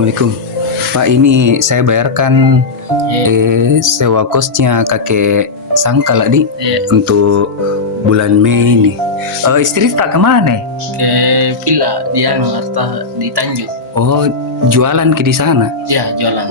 Assalamualaikum. Pak, ini saya bayarkan Iya, sewa kosnya kakek Sangkal di iya. untuk bulan Mei ini. Istri tak kemana? Ke villa di Harta di Tanjung. Oh, jualan ke di sana. Ya, jualan.